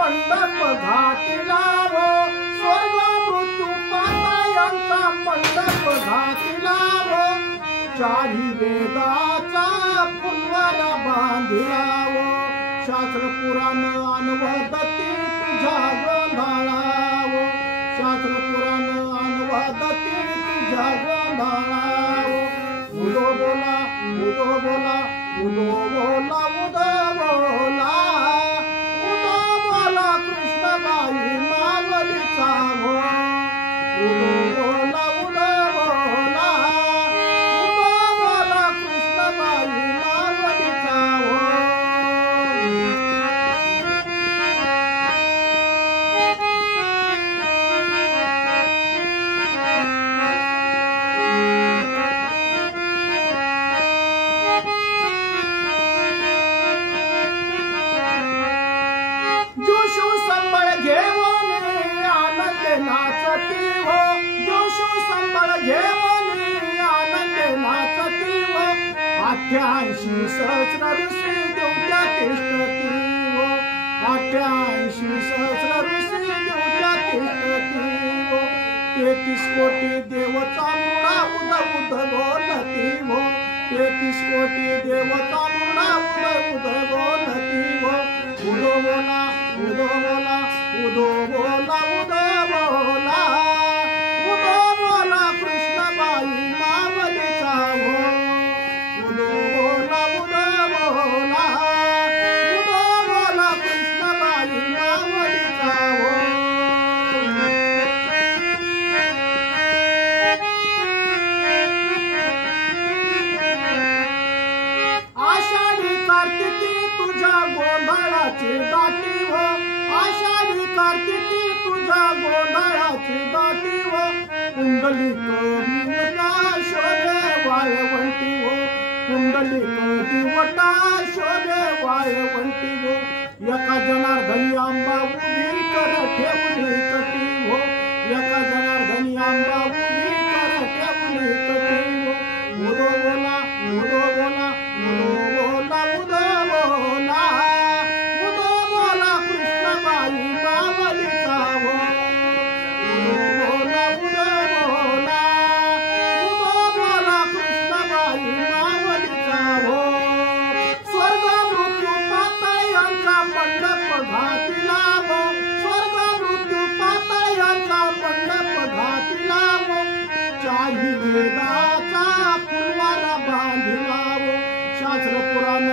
मंडप घातिला हो, स्वर्ग मृत्यू पाताळांचा मंडप घातिला हो, चारी वेदाचा फुलवारा बांधिला हो, शास्त्र पुराण अनवदती तुझ्या गोंधळा हो, शास्त्र पुराण अनवदती तुझ्या गोंधळा हो, उदो बोला उदो बोला उदो बोला उदो बोला उदो बोला कृष्णबाई मावलीचा हो, उदो बोला उदो बोला उदो बोला कृष्णबाई मावलीचा हो. जोशू संबळ घेऊन आनंद नाचती हो, जोशू संबळ घेऊन आनंद नाचती हो, 88 सहस्र ऋषी देवत्या तिष्ठती हो, 88 सहस्र ऋषी देवत्या तिष्ठती हो, 33 कोटी देवचा मुळा उद उद बोलती हो, 33 कोटी देवचा मुळा उद उद बोलती हो, उदो बोला उदो बोला उदो बोला उदो बोला उदो बोला कृष्णबाई मावलीचा हो, उदो बोला उदो बोला उदो बोला कृष्णबाई मावलीचा हो. आषाढी कार्तिकी तुझ्या गोंधळाची दाटी हो, आषाढी कार्तिकी तुझ्या गोंधळाची दाटी हो, कुंडलिक दिवटा शोभे वाळवंटी हो, कुंडलिक दिवटा शोभे वाळवंटी हो, एका जनार्दनी आंबा उभी कर ठेवली कटी हो, एका जनार्दनी आंबा उभी कर ठेवली कटी हो, उदो बोला उदो बोला उदो बोला उदो बोला उदो बोला कृष्णबाई मावलीचा हो, उदो बोला उदो बोला उदो बोला कृष्णबाई मावलीचा हो, स्वर्ग मृत्यू पाताळांचा मंडप घातिला हो, स्वर्ग मृत्यू पाताळांचा मंडप घातिला हो, चारी वेदाचा फुलवारा बांधिला हो, शास्त्र पुराण